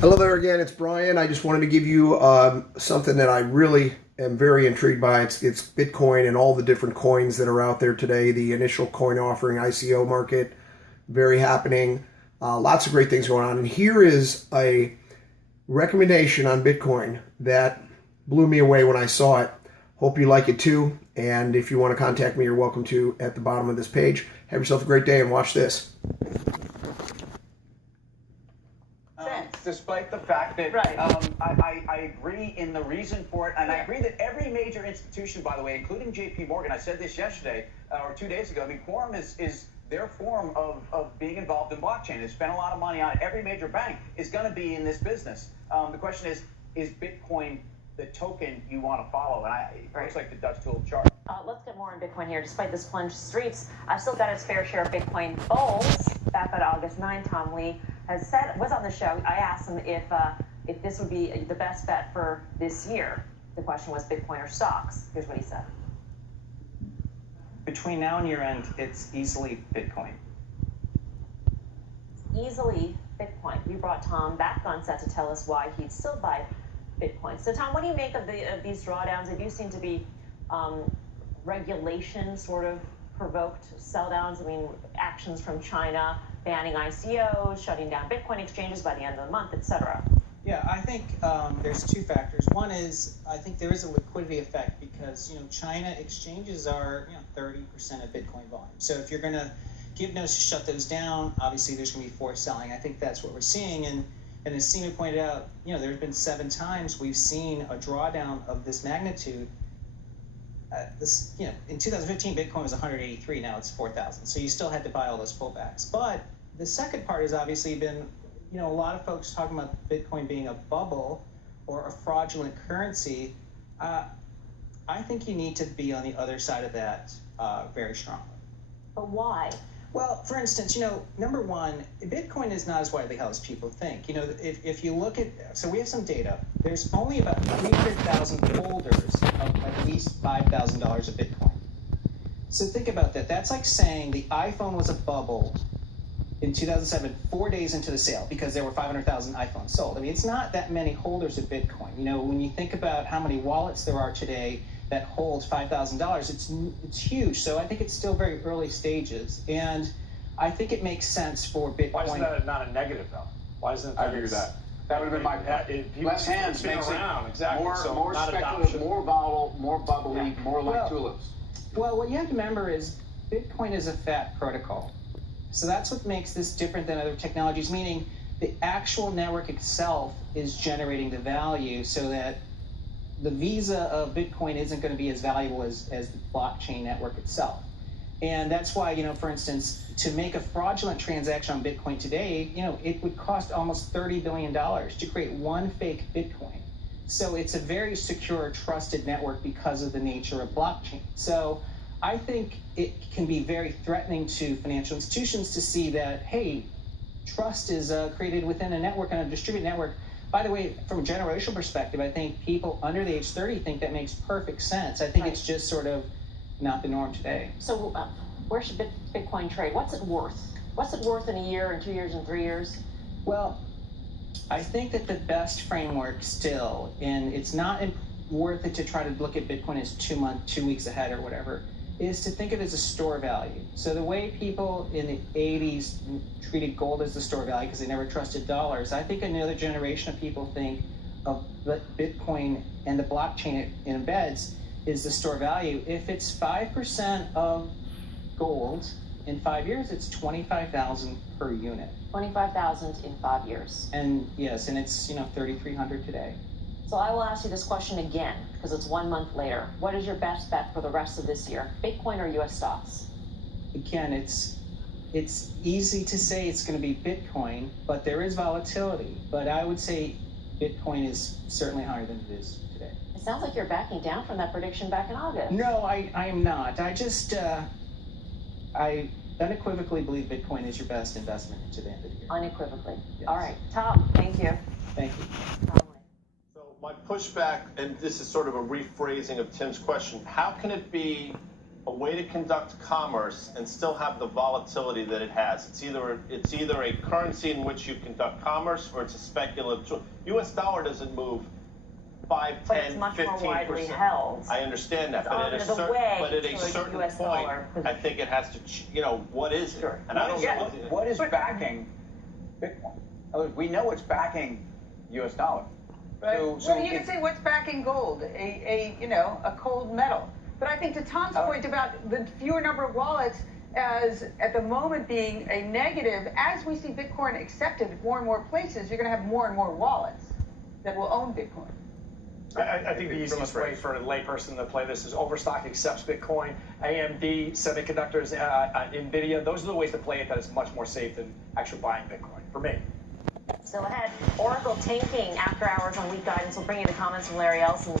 Hello there again, it's Brian. I just wanted to give you something that I really am very intrigued by. It's Bitcoin and all the different coins that are out there today. The initial coin offering ICO market, very happening. Lots of great things going on. And here is a recommendation on Bitcoin that blew me away when I saw it. Hope you like it too. And if you want to contact me, you're welcome to at the bottom of this page. Have yourself a great day and watch this. Despite the fact that I agree in the reason for it, and I agree that every major institution, by the way, including JP Morgan, I said this yesterday or 2 days ago, I mean, Quorum is their form of being involved in blockchain. They spent a lot of money on it. Every major bank is going to be in this business. The question is Bitcoin the token you want to follow? And it looks like the Dutch tulip chart. Let's get more on Bitcoin here. Despite this plunge streets, I've still got its fair share of Bitcoin bulls. Back on August 9, Tom Lee was on the show. I asked him if this would be the best bet for this year. The question was Bitcoin or stocks. Here's what he said. Between now and year end, it's easily Bitcoin. Easily Bitcoin. We brought Tom back on set to tell us why he'd still buy Bitcoin. So Tom, what do you make of these drawdowns? Have you seen to be regulation sort of provoked sell downs? I mean, actions from China banning ICOs, shutting down Bitcoin exchanges by the end of the month, etc. Yeah, I think there's two factors. One is I think there is a liquidity effect because China exchanges are 30% of Bitcoin volume. So if you're going to give notice to shut those down, obviously there's going to be forced selling. I think that's what we're seeing. And as Seema pointed out, there's been 7 times we've seen a drawdown of this magnitude. In 2015, Bitcoin was 183. Now it's 4,000. So you still had to buy all those pullbacks. But the second part has obviously been, a lot of folks talking about Bitcoin being a bubble or a fraudulent currency. I think you need to be on the other side of that very strongly. But why? Well, for instance, number one, Bitcoin is not as widely held as people think. If you look at, so we have some data. There's only about 300,000 holders of at least $5,000 of Bitcoin. So think about that. That's like saying the iPhone was a bubble in 2007, 4 days into the sale, because there were 500,000 iPhones sold. I mean, it's not that many holders of Bitcoin. When you think about how many wallets there are today that holds $5,000, it's huge. So I think it's still very early stages, and I think it makes sense for Bitcoin. Why isn't that not a negative though? Why isn't it? I agree with that. That would have been my point. Less hands makes it exactly. more not speculative, adoption. more volatile, more bubbly, more like tulips. Well, what you have to remember is Bitcoin is a fat protocol. So that's what makes this different than other technologies, meaning the actual network itself is generating the value so that the visa of Bitcoin isn't going to be as valuable as the blockchain network itself. And that's why, for instance, to make a fraudulent transaction on Bitcoin today, it would cost almost $30 billion to create one fake Bitcoin. So it's a very secure, trusted network because of the nature of blockchain. So I think it can be very threatening to financial institutions to see that, hey, trust is created within a network and a distributed network. By the way, from a generational perspective, I think people under the age 30 think that makes perfect sense. I think It's just sort of not the norm today. So where should Bitcoin trade? What's it worth? What's it worth in a year, in 2 years, in 3 years? Well, I think that the best framework still, and it's not worth it to try to look at Bitcoin as 2 weeks ahead or whatever, is to think of it as a store value. So the way people in the 80s treated gold as the store value because they never trusted dollars, I think another generation of people think of Bitcoin and the blockchain it embeds is the store value. If it's 5% of gold in 5 years, it's $25,000 per unit. $25,000 in 5 years. And yes, and it's 3,300 today. So I will ask you this question again, because it's 1 month later. What is your best bet for the rest of this year? Bitcoin or U.S. stocks? Again, it's easy to say it's going to be Bitcoin, but there is volatility. But I would say Bitcoin is certainly higher than it is today. It sounds like you're backing down from that prediction back in August. No, I am not. I just, I unequivocally believe Bitcoin is your best investment to the end of the year. Unequivocally. Yes. All right. Tom, thank you. Thank you. Tom. My pushback, and this is sort of a rephrasing of Tim's question, how can it be a way to conduct commerce and still have the volatility that it has. It's either a currency in which you conduct commerce or it's a speculative tool. U.S. dollar doesn't move 5, 10, 15%. But it's much more widely held. I understand that, It's but at a certain US point, dollar I think it has to, what is it? Sure. And I don't know. What is backing Bitcoin? In other words, we know it's backing U.S. dollar. Right. So well, you can say what's backing gold, a cold metal. But I think to Tom's point about the fewer number of wallets as at the moment being a negative, as we see Bitcoin accepted in more and more places, you're going to have more and more wallets that will own Bitcoin. I think the easiest way for a layperson to play this is Overstock accepts Bitcoin, AMD, semiconductors, NVIDIA. Those are the ways to play it that is much more safe than actually buying Bitcoin, for me. Still ahead, Oracle tanking after hours on weak guidance. We'll bring you the comments from Larry Ellison.